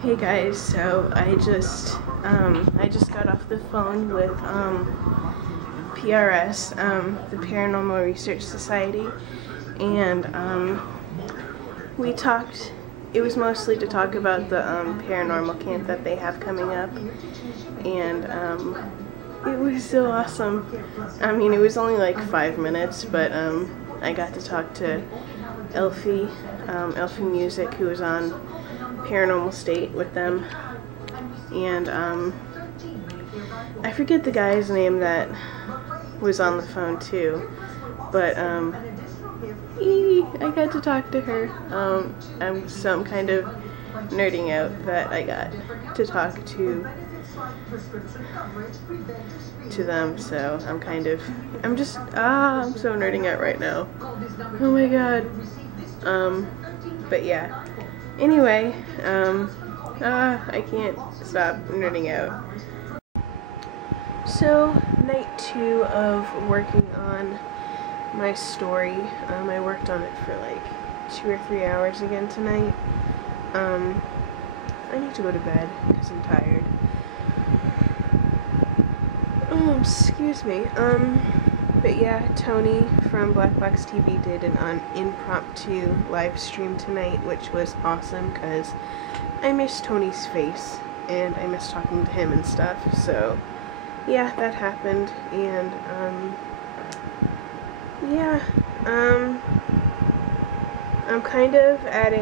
Hey guys, so I just got off the phone with PRS, the Paranormal Research Society, and we talked. It was mostly to talk about the paranormal camp that they have coming up, and it was so awesome. I mean, it was only like 5 minutes, but I got to talk to Elfie Music, who was on Paranormal State with them, and I forget the guy's name that was on the phone too, but I got to talk to her. I'm kind of nerding out that I got to talk to them, so I'm so nerding out right now. Oh my god. But yeah. Anyway, I can't stop nerding out. So, night 2 of working on my story. I worked on it for like 2 or 3 hours again tonight. I need to go to bed because I'm tired. Oh, excuse me. But yeah, Tony from Black Box TV did an impromptu live stream tonight, which was awesome because I miss Tony's face and I miss talking to him and stuff. So yeah, that happened, and yeah, I'm kind of at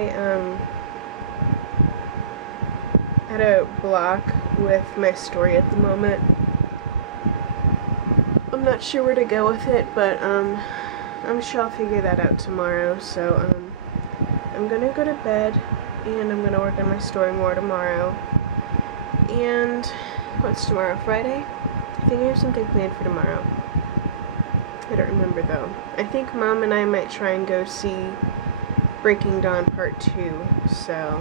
a block with my story at the moment. I'm not sure where to go with it, but I'm sure I'll figure that out tomorrow. So I'm gonna go to bed and I'm gonna work on my story more tomorrow. And what's tomorrow? Friday? I think I have something planned for tomorrow. I don't remember though. I think Mom and I might try and go see Breaking Dawn Part 2, so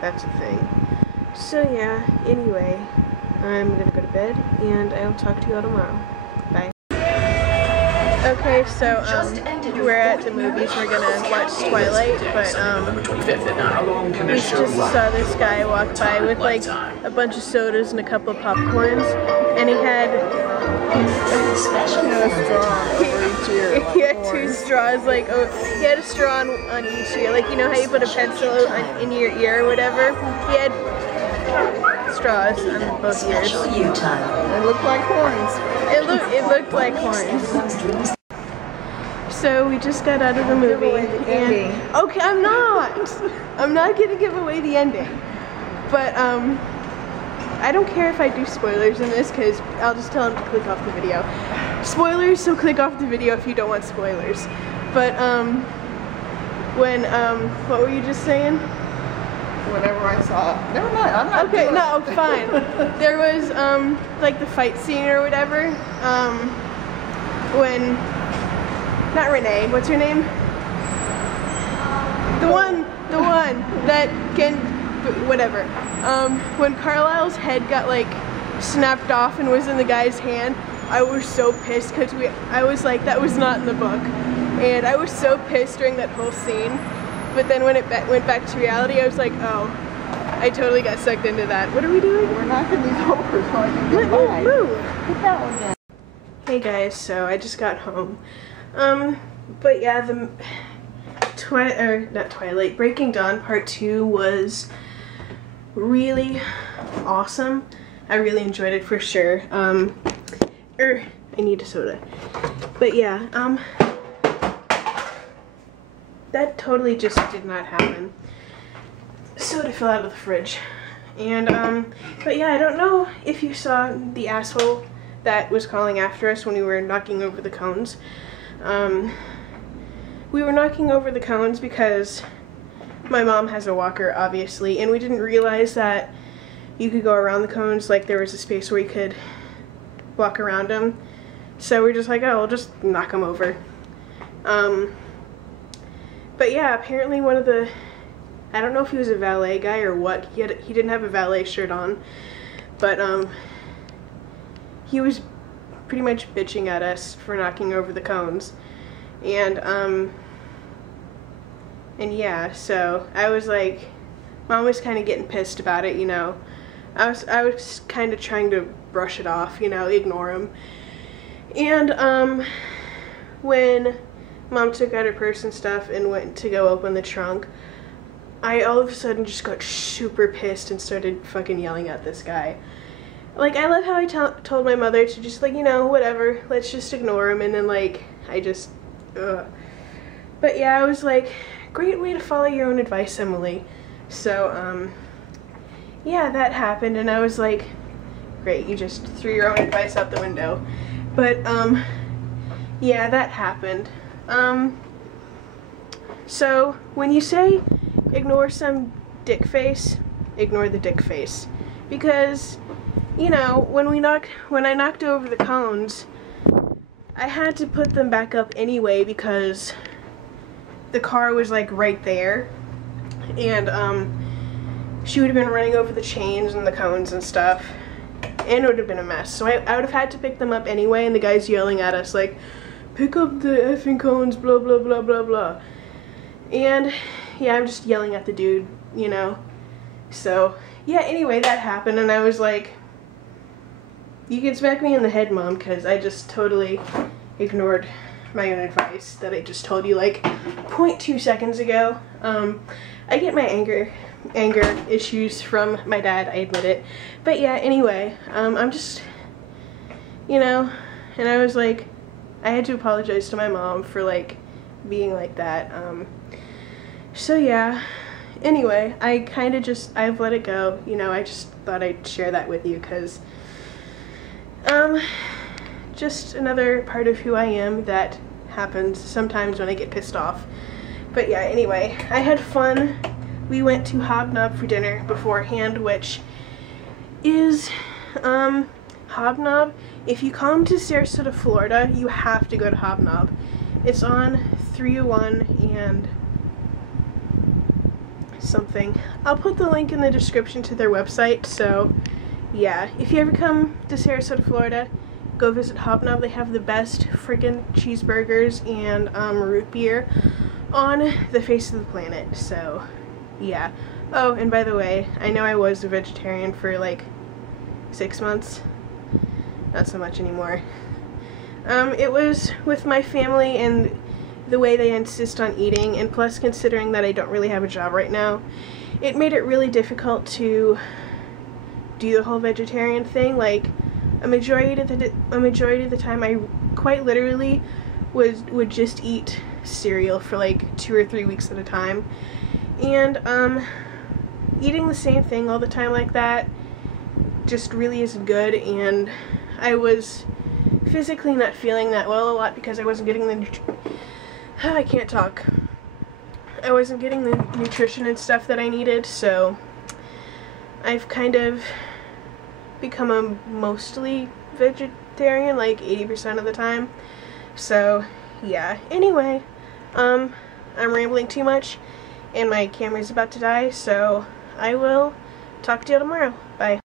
that's a thing. So yeah, anyway, I'm gonna go to bed and I will talk to you all tomorrow. Bye. Okay, so we're at the movies. We're gonna watch Twilight, but we just saw this guy walk by with like a bunch of sodas and a couple of popcorns, and he had he had 2 straws. Like, oh, he had a straw on each ear, like, you know how you put a pencil in your ear or whatever. He had straws on both ears. They looked like horns. It looked like horns. So we just got out of the movie, and okay, I'm not gonna give away the ending, but I don't care if I do spoilers in this, because I'll just tell him to click off the video. Spoilers, so click off the video if you don't want spoilers. But when what were you just saying? Whenever I saw it. Never mind, I'm not okay, no, fine. There was like the fight scene or whatever, when, not Renee, what's her name? The one that can, whatever. When Carlisle's head got like snapped off and was in the guy's hand, I was so pissed because I was like, that was not in the book. And I was so pissed during that whole scene. But then when it went back to reality, I was like, oh, I totally got sucked into that. What are we doing? We're knocking these over so I can get by. Let me move. Put that one down. Hey guys, so I just got home. But yeah, the Breaking Dawn Part 2 was really awesome. I really enjoyed it for sure. I need a soda. But yeah, that totally just did not happen. Soda fell out of the fridge. And, but yeah, I don't know if you saw the asshole that was calling after us when we were knocking over the cones. We were knocking over the cones because my mom has a walker, obviously, and we didn't realize that you could go around the cones, like there was a space where you could walk around them. So we're just like, oh, we'll just knock them over. But yeah, apparently one of the, I don't know if he was a valet guy or what, he didn't have a valet shirt on, but he was pretty much bitching at us for knocking over the cones. And yeah, so I was like, Mom was kind of getting pissed about it, you know. I was kind of trying to brush it off, you know, ignore him. And when Mom took out her purse and stuff and went to go open the trunk, I all of a sudden just got super pissed and started fucking yelling at this guy. Like, I love how I told my mother to just, like, you know, whatever, let's just ignore him, and then, like, I just, ugh. But yeah, I was like, great way to follow your own advice, Emily. So, yeah, that happened, and I was like, great, you just threw your own advice out the window. But, yeah, that happened. So, when you say ignore some dick face, ignore the dick face. Because, you know, when I knocked over the cones, I had to put them back up anyway because the car was, like, right there. And, she would have been running over the chains and the cones and stuff. And it would have been a mess. So I would have had to pick them up anyway, and the guy's yelling at us, like, pick up the effing cones, blah, blah, blah, blah, blah. And, yeah, I'm just yelling at the dude, you know. So, yeah, anyway, that happened, and I was like, you can smack me in the head, Mom, because I just totally ignored my own advice that I just told you, like, 0.2 seconds ago. I get my anger issues from my dad, I admit it. But yeah, anyway, I'm just, you know, and I was like, I had to apologize to my mom for, like, being like that. So yeah, anyway, I kind of just, I've let it go, you know. I just thought I'd share that with you because, just another part of who I am that happens sometimes when I get pissed off. But yeah, anyway, I had fun. We went to Hobnob for dinner beforehand, which is, Hobnob, if you come to Sarasota, Florida, you have to go to Hobnob. It's on 301 and something. I'll put the link in the description to their website, so yeah, if you ever come to Sarasota, Florida, go visit Hobnob. They have the best friggin' cheeseburgers and root beer on the face of the planet, so yeah. Oh, and by the way, I know I was a vegetarian for like 6 months. Not so much anymore. It was with my family and the way they insist on eating, and plus considering that I don't really have a job right now, it made it really difficult to do the whole vegetarian thing. Like, a majority of the time I quite literally would just eat cereal for like 2 or 3 weeks at a time. And eating the same thing all the time like that just really isn't good, and I was physically not feeling that well a lot because I wasn't getting the I can't talk. I wasn't getting the nutrition and stuff that I needed, so I've kind of become a mostly vegetarian, like 80% of the time. So yeah, anyway, I'm rambling too much and my camera's about to die, so I will talk to you tomorrow. Bye.